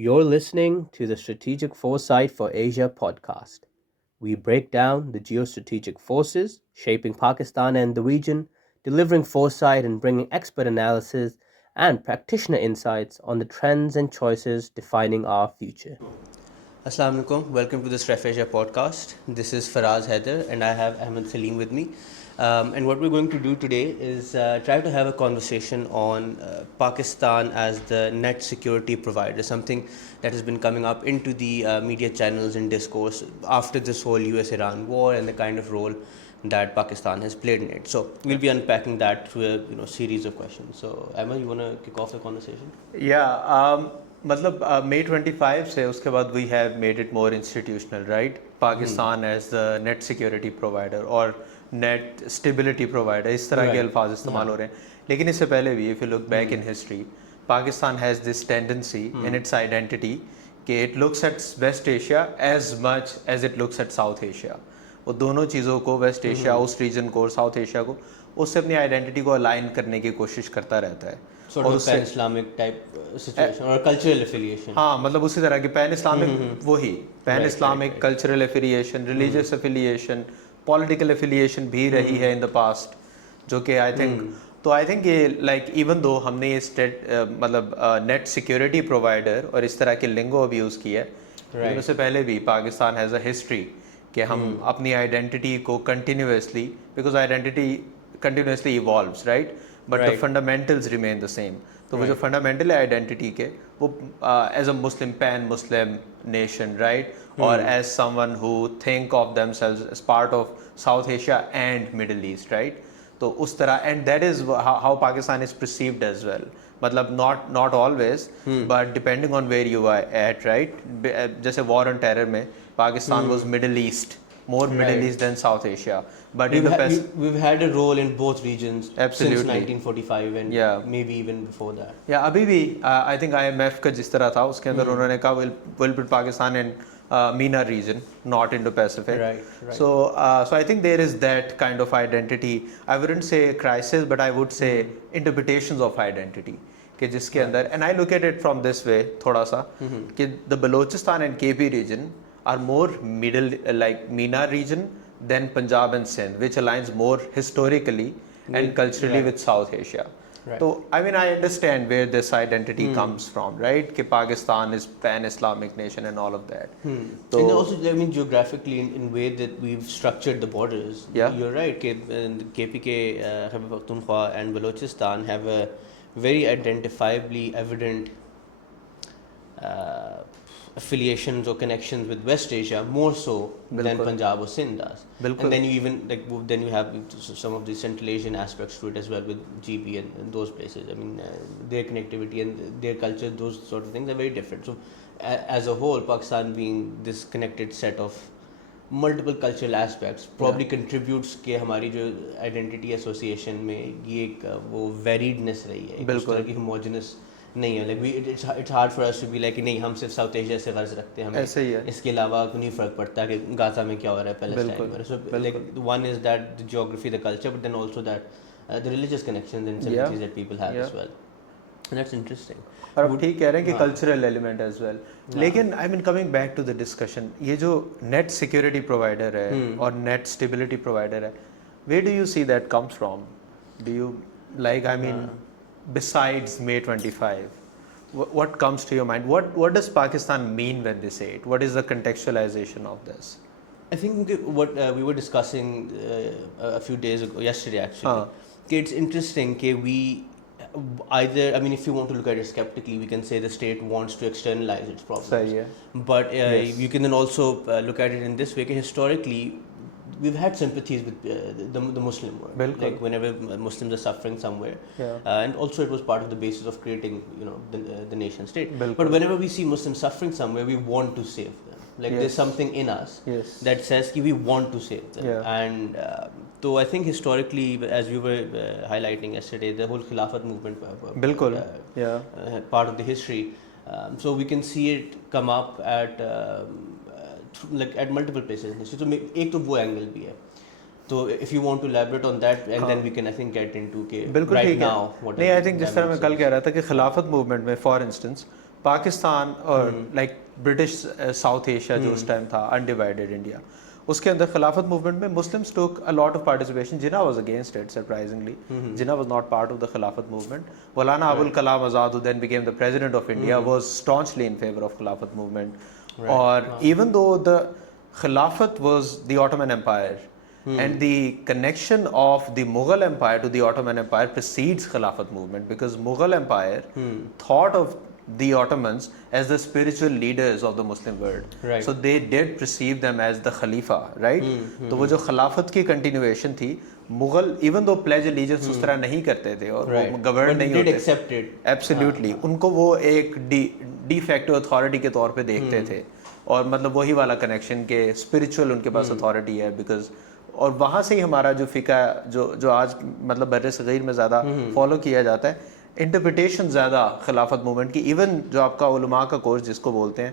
You're listening to the Strategic Foresight for Asia podcast. We break down the geostrategic forces shaping Pakistan and the region, delivering foresight and bringing expert analysis and practitioner insights on the trends and choices defining our future. Assalamu alaikum. Welcome to the Stref Asia podcast. This is Faraz Haider and I have Ahmed Salim with me. And what we're going to do today is try to have a conversation on Pakistan as the net security provider, something that has been coming up into the media channels and discourse after this whole US-Iran war and the kind of role that Pakistan has played in it. So we'll be unpacking that through a series of questions. So Emma, you want to kick off the conversation? मतलब May 25 से उसके बाद we have made it more institutional, right? Pakistan as the net security provider और net stability provider, इस तरह के अल्फाज इस्तेमाल हो रहे हैं. लेकिन इससे पहले भी if you look back in history, Pakistan has this tendency in its identity कि it looks at West Asia as much as it looks at South Asia. वो दोनों चीज़ों को वेस्ट एशिया, उस रीजन को और साउथ एशिया को उससे अपनी आइडेंटिटी को अलाइन करने की कोशिश करता रहता है. Sort of pan Islamic type situation और कल्चरल एफिलिएशन. हाँ, मतलब उसी तरह की पैन इस्लामिक वही pan Islamic cultural affiliation, religious affiliation, political affiliation भी रही है इन द पास्ट, जो कि आई थिंक ये लाइक इवन दो हमने ये स्टेट मतलब नेट सिक्योरिटी प्रोवाइडर और इस तरह के लिंगो अभी यूज़ किया है, लेकिन उससे पहले भी पाकिस्तान हैज़ अ हिस्ट्री कि हम अपनी आइडेंटिटी को continuously, because identity continuously evolves, right, but the fundamentals remain the same. तो वो जो फंडामेंटल है आइडेंटिटी के, वो as a Muslim pan Muslim nation, right, और as someone who think of themselves as part of South Asia and Middle East, right. तो उस तरह, and that is how Pakistan is perceived as well. मतलब not always but depending on where you are at, right. जैसे war on terror में Pakistan was middle east, more Middle East than South Asia, but we've had a role in both regions Absolutely. since 1945 and maybe even before that. Yeah, अभी भी I think IMF का जिस तरह था उसके अंदर उन्होंने कहा we'll put Pakistan in MENA region, not Indo-Pacific. Right. So I think there is that kind of identity. I wouldn't say crisis, but I would say interpretations of identity. कि जिसके अंदर, and I look at it from this way थोड़ा सा, कि the Balochistan and KP region are more middle, like MENA region, than Punjab and Sindh, which aligns more historically and culturally with South Asia. Right. So I mean, I understand where this identity comes from, right? कि Pakistan is pan-Islamic nation and all of that. So, and also, I mean, geographically, in way that we've structured the borders. Yeah. You're right. KPK, Khyber Pakhtunkhwa, and Balochistan have a very identifiably evident affiliations or connections with West Asia, more so than Punjab or Sindh does. And then you even then you have some of the Central Asian aspects to it as well with GB and those places. I mean, their connectivity and their culture, those sort of things are very different. So as a whole, Pakistan being this connected set of multiple cultural aspects probably contributes कि हमारी जो identity association में ये एक वो variedness रही है, एक तरह की homogeneous नहीं है. Like it's hard for us to be like कि नहीं हम सिर्फ साउथ एशिया से गर्ज रखते हैं, हमें इसके अलावा नहीं फ़र्क पड़ता कि गाज़ा में क्या हो रहा है, पैलेस्टाइन में. So like one is that the geography, the culture, but then also that the religious connections and sympathies that people have as well. And that's interesting. और आप ठीक कह रहे हैं कि कल्चरल एलिमेंट एज वेल. लेकिन I mean coming back to the discussion, ये जो नेट सिक्योरिटी प्रोवाइडर है और नेट स्टेबिलिटी प्रोवाइडर है, where do you see that comes from? Do you like, I mean, besides May 25, what comes to your mind? What does Pakistan mean when they say it? What is the contextualization of this? I think what we were discussing a few days ago, yesterday actually, it's interesting that we either, I mean, if you want to look at it skeptically, we can say the state wants to externalize its problems. But you can then also look at it in this way, that historically we've had sympathies with the Muslim world. Like whenever Muslims are suffering somewhere, and also it was part of the basis of creating, the nation state. But whenever we see Muslims suffering somewhere, we want to save them. Like there's something in us that says that we want to save them. And so I think historically, as we were highlighting yesterday, the whole Khilafat movement, part of the history. So we can see it come up at like at multiple places in history. So एक तो वो angle भी है. So if you want to elaborate on that, and then we can I think get into right now what. नहीं, I think जिस तरह मैं कल कह रहा था कि खिलाफत मूवमेंट में, फॉर इंस्टेंस, पाकिस्तान और लाइक ब्रिटिश साउथ एशिया जो उस टाइम था, अनडिवाइडेड इंडिया, उसके अंदर खिलाफत मूवमेंट में Muslims took a lot of participation. Jinnah was against it surprisingly. Jinnah was not part of the खिलाफत movement. Maulana Abul Kalam Azad, who then became the president of India, was staunchly in favor of खिलाफत movement. और even though the Khilafat was the Ottoman Empire, and the connection of the Mughal Empire to the Ottoman Empire precedes Khilafat movement, because Mughal Empire thought of the Ottomans as the spiritual leaders of the Muslim world. Right. So they did perceive them as the Khalifa, right? तो वो जो खिलाफत की continuation थी, Mughal even though pledge allegiance उस तरह नहीं करते थे और Right. वो govern But नहीं did होते accept it. Absolutely. उनको वो एक de facto authority के तौर पे देखते थे, और मतलब वही वाला कनेक्शन के स्पिरिचुअल उनके पास अथॉरिटी है, बिकॉज और वहाँ से ही हमारा जो फ़िका जो आज मतलब बर्रे सग़ीर में ज़्यादा फॉलो किया जाता है, इंटरप्रिटेशन ज़्यादा खिलाफत मूवमेंट की. इवन जो आपका उलमा का कोर्स जिसको बोलते हैं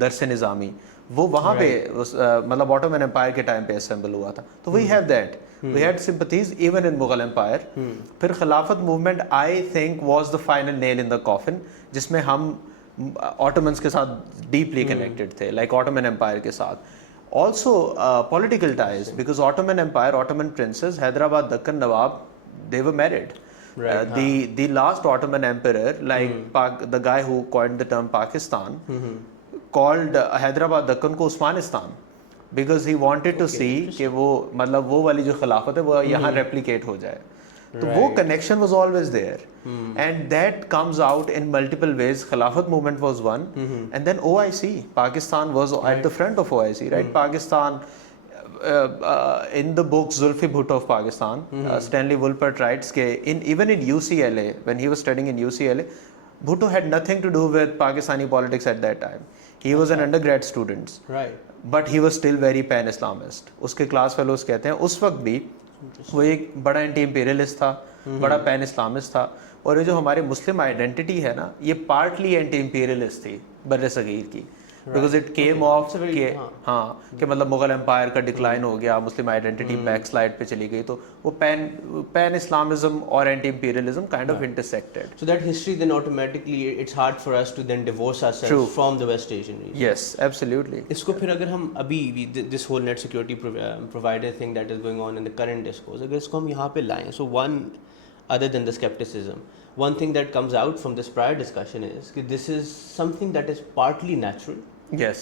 दरस निज़ामी, वो वहाँ पे मतलब ऑटोमन एम्पायर के टाइम पे असेंबल हुआ था. तो we have that, we had sympathies even in Mughal empire. फिर Khilafat movement I think was the final nail in the coffin, जिसमें हम ऑटोमन्स के साथ डीपली कनेक्टेड थे, लाइक ऑटोमन एम्पायर के साथ. Also, political ties, because Ottoman Empire, Ottoman princes, Hyderabad, Deccan Nawab, they were married. Right. The last Ottoman emperor, like the guy who coined the term Pakistan, called Hyderabad, Deccan को Usmanistan, because he wanted to see कि वो मतलब वो वाली जो खिलाफत है वो यहाँ replicate हो जाए. तो वो connection was always there, and that comes out in multiple ways. Khilafat movement was one, and then OIC, Pakistan was at the front of OIC, right? Pakistan, in the book Zulfi Bhutto of Pakistan, Stanley Woolpert writes that even in UCLA, when he was studying in UCLA, Bhutto had nothing to do with Pakistani politics at that time. He was an undergrad student, Right. but he was still very pan-Islamist. उसके class fellows कहते हैं उस वक्त भी वो एक बड़ा anti imperialist था, बड़ा पैन इस्लामिस्ट था. और ये जो हमारे मुस्लिम आइडेंटिटी है ना, ये पार्टली एंटी इम्पीरियलिस्ट थी बर्रे सगीर की, बिकॉज इट केम ऑफ के हाँ कि मतलब मुगल एम्पायर का डिक्लाइन हो गया, मुस्लिम आइडेंटिटी बैक स्लाइड पे चली गई, तो वो पैन इस्लामिज्म और anti imperialism kind of intersected. So that history then automatically it's hard for us to then divorce ourselves from the West Asian region. Yes, absolutely. इसको फिर अगर हम अभी this whole net security provider thing that is going on in the current discourse, अगर इसको हम यहाँ पे लाएं, so one other than the skepticism, one thing that comes out from this prior discussion is that this is something that is partly natural. Yes.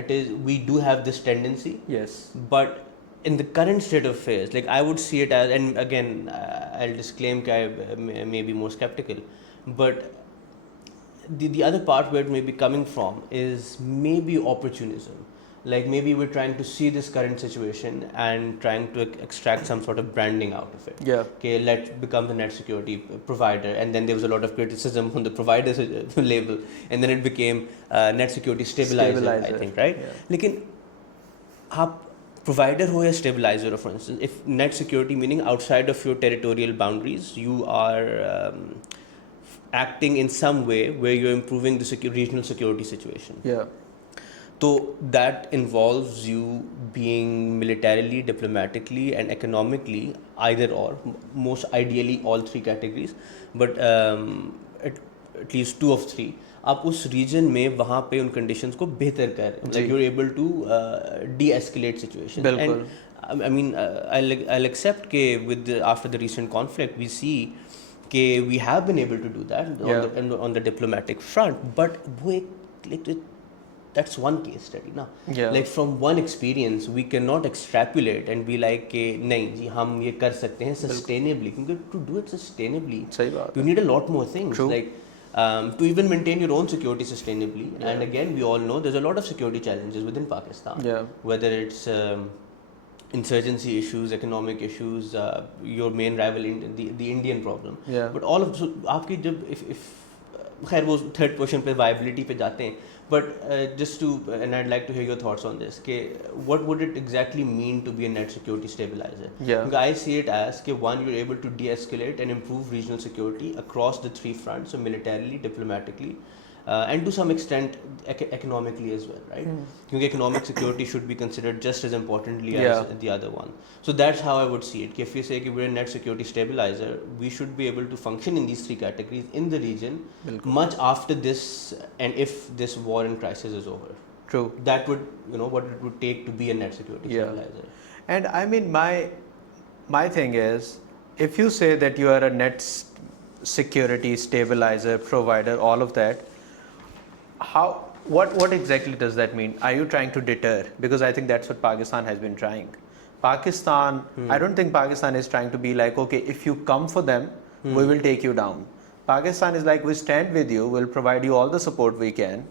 It is, we do have this tendency. Yes. But in the current state of affairs, like I would see it as, and again, I'll disclaim that I may be more skeptical, but the other part where it may be coming from is maybe opportunism. Like maybe we're trying to see this current situation and trying to extract some sort of branding out of it. Yeah. Okay, let's become the net security provider, and then there was a lot of criticism on the provider's label, and then it became net security stabilizer, I think, right? Yeah. लेकिन आप provider हो या stabilizer, for instance, if net security meaning outside of your territorial boundaries, you are acting in some way where you're improving the regional security situation. Yeah. So that involves you being militarily, diplomatically and economically either or, most ideally all three categories, but at least two of three. आप उस region में वहाँ पे उन conditions को बेहतर कर, like you're able to de-escalate situation. बिल्कुल. And I mean I'll accept के after the recent conflict we see कि we have been able to do that on the diplomatic front, but वो एक that's one case study ना. Yeah. Like from one experience we cannot extrapolate and be like कि नहीं जी हम ये कर सकते हैं sustainably, क्योंकि to do it sustainably सही बात you need a lot more things. True. Like to even maintain your own security sustainably. And again we all know there's a lot of security challenges within Pakistan. Yeah. Whether it's insurgency issues, economic issues, your main rival the Indian problem. Yeah. But all of so आपकी जब if खैर वो third question पे viability पे जाते हैं, but just to and I'd like to hear your thoughts on this कि what would it exactly mean to be a net security stabilizer? Yeah. Because I see it as कि one, you're able to de-escalate and improve regional security across the three fronts, so militarily, diplomatically and to some extent economically as well, right? Because economic security should be considered just as importantly as the other one. So that's how I would see it. If you say we're a net security stabilizer, we should be able to function in these three categories in the region much after this, and if this war and crisis is over. True. That would, what it would take to be a net security stabilizer. And I mean, my thing is, if you say that you are a net security stabilizer, provider, all of that, what exactly does that mean? Are you trying to deter? Because I think that's what Pakistan has been trying. Pakistan, I don't think Pakistan is trying to be like, okay, if you come for them, we will take you down. Pakistan is like, we stand with you, we'll provide you all the support we can.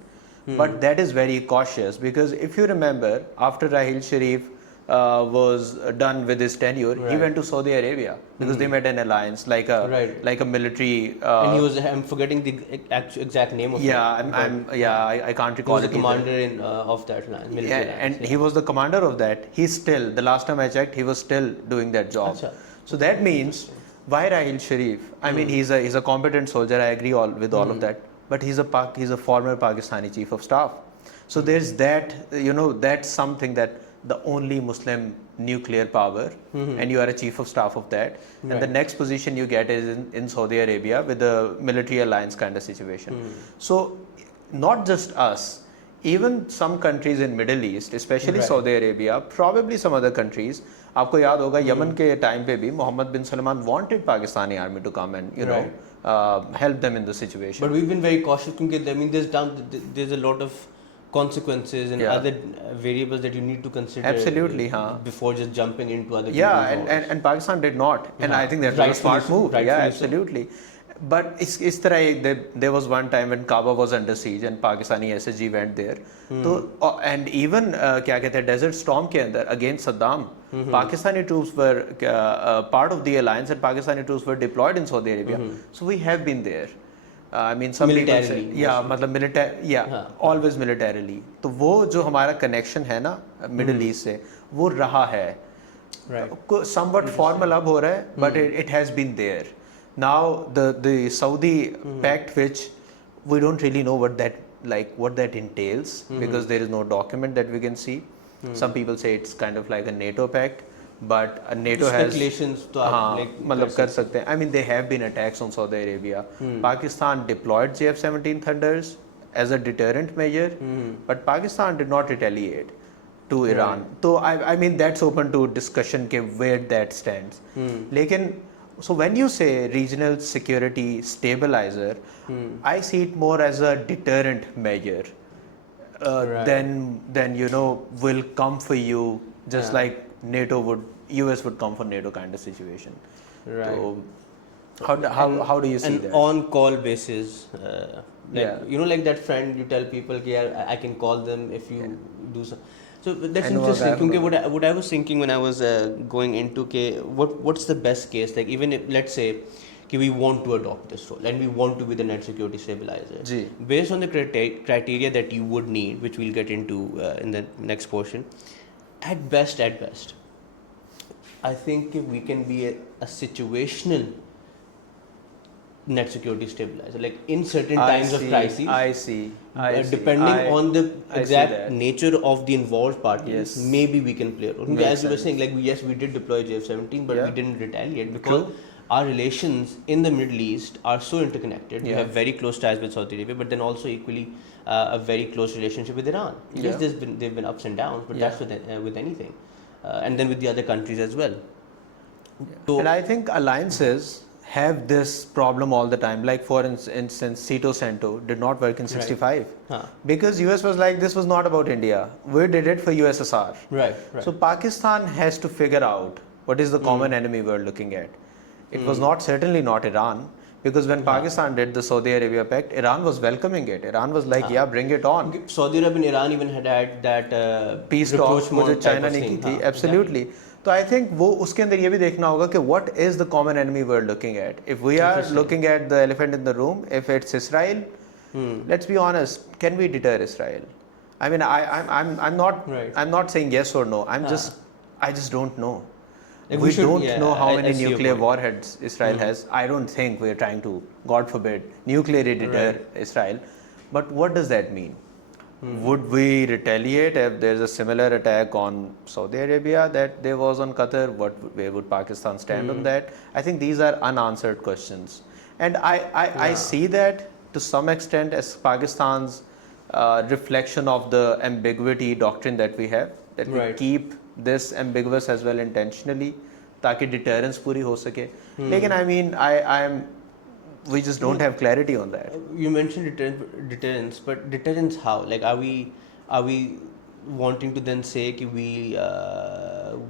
But that is very cautious, because if you remember, after Rahil Sharif was done with his tenure, he went to Saudi Arabia because they made an alliance, like a military. And he was, I'm forgetting the exact name of it. I can't recall. He was the commander of that military alliance. And he was the commander of that. He's still, the last time I checked, he was still doing that job. Achha. So that means, why Rahil Sharif? I mean, he's a competent soldier. I agree with all of that. But he's a former Pakistani chief of staff. So there's that, that's something that the only Muslim nuclear power, and you are a chief of staff of that. And the next position you get is in Saudi Arabia with a military alliance kind of situation. So not just us, even some countries in Middle East, especially Saudi Arabia, probably some other countries. आपको याद होगा Yemen के time पे भी मोहम्मद बिन Salman wanted Pakistani army to come and help them in the situation. But we've been very cautious because I mean there's a lot of consequences and other variables that you need to consider. Absolutely, before just jumping into other. And Pakistan did not, and I think that was a smart move. Absolutely. But there was one time when Kaaba was under siege and Pakistani SSG went there. So, and even Desert Storm ke andar, against Saddam, Pakistani troops were part of the alliance, and Pakistani troops were deployed in Saudi Arabia. So we have been there. I mean, some people say, always militarily. तो वो जो हमारा connection है ना Middle East से, वो रहा है. Somewhat formal अब हो रहा है, but it has been there. Now the Saudi pact, which we don't really know what that entails, because there is no document that we can see. Some people say it's kind of like a NATO pact, but NATO has speculations. I mean, there have been attacks on Saudi Arabia. Pakistan deployed JF-17 Thunders as a deterrent measure, but Pakistan did not retaliate to Iran. So I mean, that's open to discussion where that stands. So when you say regional security stabilizer, I see it more as a deterrent measure. Then will come for you, just like US would come for NATO kind of situation. Right. So how do you see that? An on-call basis, like that friend you tell people, I can call them if you do so. So that's interesting. Because what I was thinking when I was going into what's the best case? Like, even if, let's say we want to adopt this role and we want to be the net security stabilizer, based on the criteria that you would need, which we'll get into in the next portion, at best, I think we can be a situational net security stabilizer, like in certain times of crises. I see. Depending on the exact nature of the involved parties, maybe we can play a role. As you were saying, we did deploy JF-17, but we didn't retaliate because our relations in the Middle East are so interconnected. We have very close ties with Saudi Arabia, but then also equally a very close relationship with Iran. Yes, they've been ups and downs, but that's with anything, and then with the other countries as well. So, and I think alliances have this problem all the time. Like, for instance, Cito Cento did not work in 65 because US was like, this was not about India. We did it for USSR. Right. So Pakistan has to figure out what is the common enemy we're looking at. It was certainly not Iran, because when Pakistan did the Saudi Arabia pact, Iran was welcoming it. Iran was like, bring it on. Saudi Arabia and Iran even had that peace talks, which China ne ki thi. Absolutely. So I think उसके अंदर ये भी देखना होगा कि what is the common enemy we're looking at. If we are looking at the elephant in the room, if it's Israel, let's be honest, can we deter Israel? I mean, I'm not saying yes or no. I just don't know. We don't know how many nuclear warheads Israel has. I don't think we're trying to, God forbid, nuclearly deter Israel. But what does that mean? Would we retaliate if there's a similar attack on Saudi Arabia that there was on Qatar? Where would Pakistan stand on that? I think these are unanswered questions. And I see that to some extent as Pakistan's reflection of the ambiguity doctrine that we have, that we keep this ambiguous as well intentionally, ताकि deterrence पूरी हो सके. लेकिन I mean, we just don't have clarity on that. You mentioned deterrence, but deterrence how? Like, are we wanting to then say कि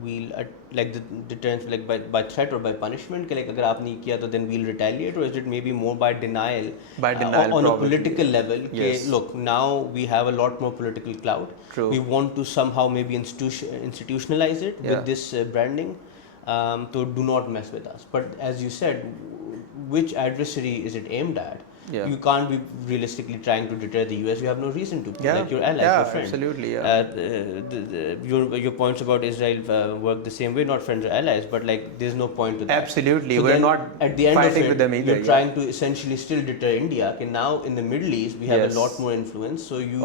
we'll like the deterrence like by threat or by punishment? कि like अगर आप नहीं किया तो then we'll retaliate, or is it maybe more by denial? By denial, on probably. A political level. Yes. Look, now we have a lot more political clout. True. We want to somehow maybe institutionalize it with this branding. So do not mess with us. But as you said, which adversary is it aimed at? You can't be realistically trying to deter the US. You have no reason to. Like your ally, your friend. Absolutely. Your points about Israel work the same way. Not friends or allies, but like there's no point to that. Absolutely. So we're not at the end fighting of it, with them either. You're trying to essentially still deter India. Okay, now in the Middle East, we have a lot more influence. So you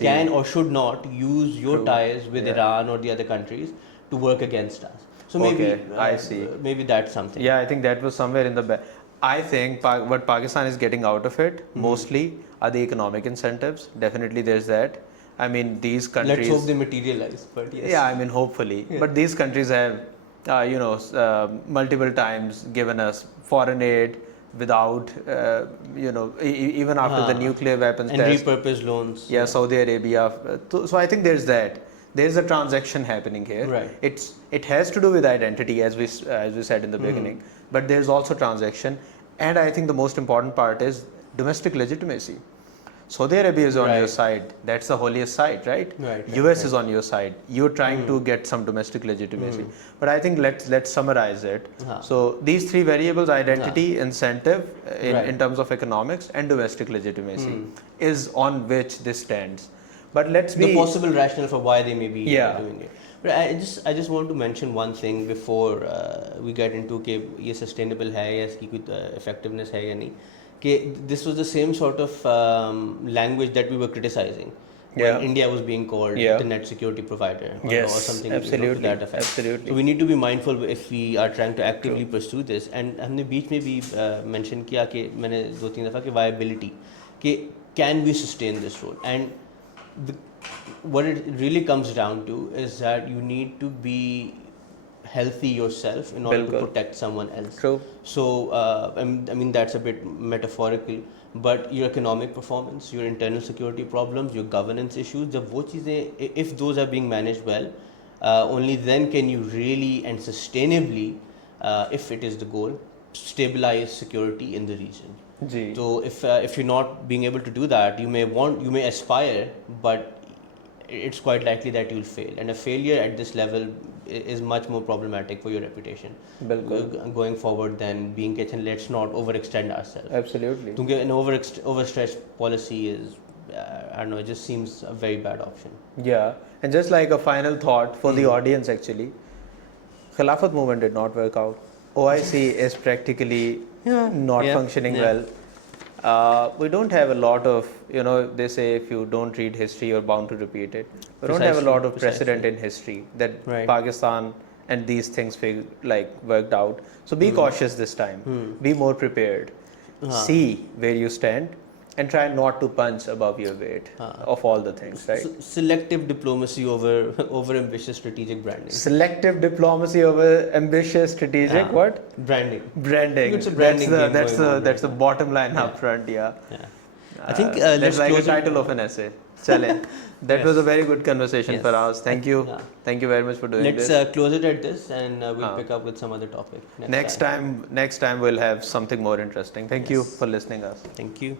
can or should not use your ties with Iran or the other countries to work against us. So maybe I see. Maybe that's something. Yeah, I think that was somewhere in the back. I think what Pakistan is getting out of it mostly are the economic incentives. Definitely, there's that. I mean, these countries. Let's hope they materialize. But yes. Yeah, I mean, hopefully. Yeah. But these countries have, multiple times given us foreign aid without, even after the nuclear weapons and test. repurposed loans. Yeah, Saudi Arabia. So I think there's that. There's a transaction happening here. Right. It has to do with identity, as we said in the beginning, but there's also transaction, and I think the most important part is domestic legitimacy. Saudi Arabia is on your side. That's the holiest side, right? US is on your side. You're trying to get some domestic legitimacy. But I think let's summarize it. So these three variables: identity, incentive in terms of economics, and domestic legitimacy is on which this stands. But let's be the possible rationale for why they may be doing it. But I just want to mention one thing before we get into कि ये sustainable है या इसकी कोई effectiveness है या नहीं. कि this was the same sort of language that we were criticizing when India was being called the net security provider or something to that effect. Absolutely. So we need to be mindful if we are trying to actively pursue this. And हमने बीच में भी mention किया कि मैंने 2-3 दफ़ा कि viability कि can we sustain this role, and what it really comes down to is that you need to be healthy yourself in order to protect someone else. True. So I mean that's a bit metaphorical, but your economic performance, your internal security problems, your governance issues, जब वो चीज़ें, if those are being managed well, only then can you really and sustainably, if it is the goal, stabilize security in the region. So if you're not being able to do that, you may aspire, but it's quite likely that you'll fail, and a failure at this level is much more problematic for your reputation going forward than being kitchen. Let's not overextend ourselves. Absolutely. क्योंकि an overstretch policy is I don't know, it just seems a very bad option. Yeah, and just like a final thought for the audience, actually, Khilafat movement did not work out. OIC is practically not functioning well. We don't have a lot of, they say if you don't read history, you're bound to repeat it. We don't have a lot of precedent in history that Pakistan and these things worked out. So be cautious this time. Be more prepared. See where you stand and try not to punch above your weight of all the things, right? Selective diplomacy over ambitious strategic branding. Selective diplomacy over ambitious strategic what? Branding. Branding. That's the bottom line up front, I think that's like a title of an essay. Chale. That was a very good conversation for us. Thank you. Thank you very much for doing this. Let's close it at this, and we'll pick up with some other topic next time we'll have something more interesting. Thank you for listening us. Thank you.